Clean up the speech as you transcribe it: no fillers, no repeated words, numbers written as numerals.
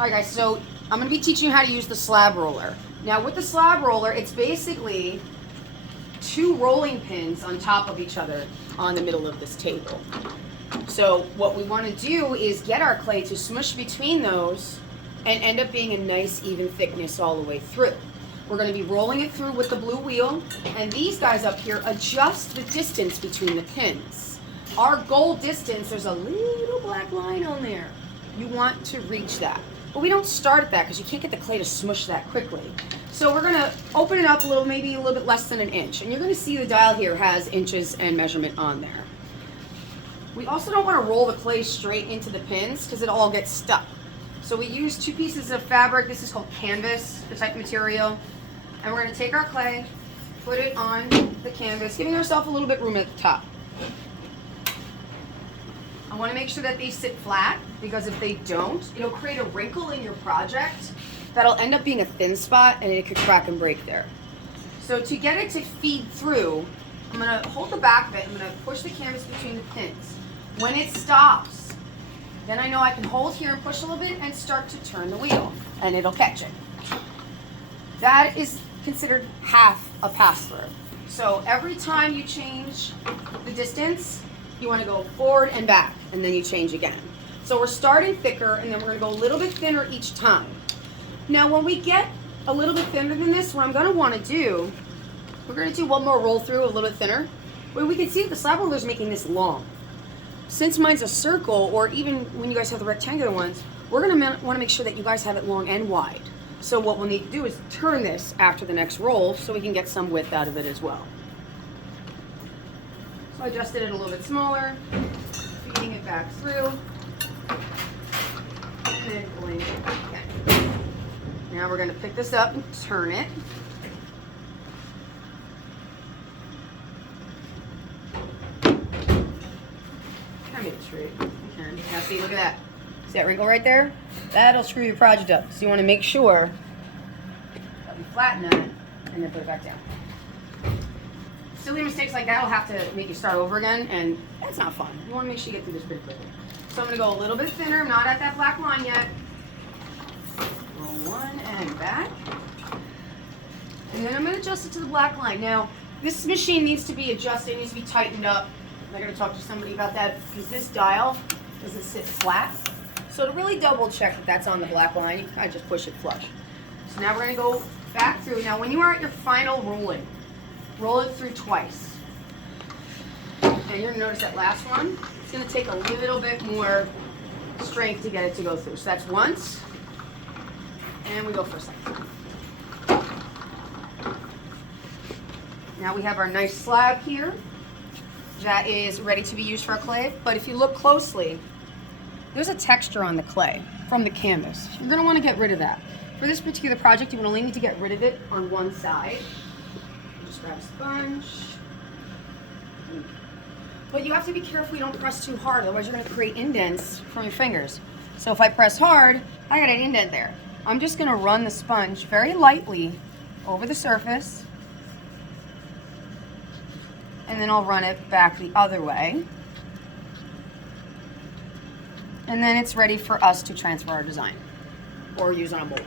Alright guys, so I'm going to be teaching you how to use the slab roller. Now with the slab roller, it's basically two rolling pins on top of each other on the middle of this table. So what we want to do is get our clay to smush between those and end up being a nice even thickness all the way through. We're going to be rolling it through with the blue wheel, and these guys up here adjust the distance between the pins. Our goal distance, there's a little black line on there. You want to reach that. But we don't start at that because you can't get the clay to smush that quickly. So we're going to open it up a little, maybe a little bit less than an inch. And you're going to see the dial here has inches and measurement on there. We also don't want to roll the clay straight into the pins because it all gets stuck. So we use two pieces of fabric. This is called canvas, the type of material. And we're going to take our clay, put it on the canvas, giving ourselves a little bit room at the top. I want to make sure that they sit flat, because if they don't, it'll create a wrinkle in your project that'll end up being a thin spot and it could crack and break there. So to get it to feed through, I'm going to hold the back of it, I'm going to push the canvas between the pins. When it stops, then I know I can hold here and push a little bit and start to turn the wheel, and it'll catch it. That is considered half a pass-through. So every time you change the distance, you want to go forward and back, and then you change again. So we're starting thicker, and then we're going to go a little bit thinner each time. Now when we get a little bit thinner than this, what I'm going to want to do, we're going to do one more roll through a little bit thinner. But we can see that the slab roller is making this long. Since mine's a circle, or even when you guys have the rectangular ones, we're going to want to make sure that you guys have it long and wide. So what we'll need to do is turn this after the next roll so we can get some width out of it as well. So I adjusted it a little bit smaller, feeding it back through, and then pulling it back in. Now we're going to pick this up and turn it. Kind of straight. Okay. Now see, look at that. See that wrinkle right there? That'll screw your project up. So you want to make sure that we flatten that and then put it back down. Silly mistakes like that will have to make you start over again, and that's not fun. You want to make sure you get through this pretty quickly. So I'm going to go a little bit thinner. I'm not at that black line yet. Roll one and back. And then I'm going to adjust it to the black line. Now, this machine needs to be adjusted. It needs to be tightened up. I got to talk to somebody about that because this dial doesn't sit flat. So to really double check that that's on the black line, you kind of just push it flush. So now we're going to go back through. Now when you are at your final rolling, roll it through twice. And you're going to notice that last one, it's going to take a little bit more strength to get it to go through. So that's once, and we go for a second. Now we have our nice slab here that is ready to be used for our clay. But if you look closely, there's a texture on the clay from the canvas. You're going to want to get rid of that. For this particular project, you would only need to get rid of it on one side. Just grab a sponge. But you have to be careful you don't press too hard, otherwise you're going to create indents from your fingers. So if I press hard, I got an indent there. I'm just going to run the sponge very lightly over the surface, and then I'll run it back the other way. And then it's ready for us to transfer our design or use on a mold.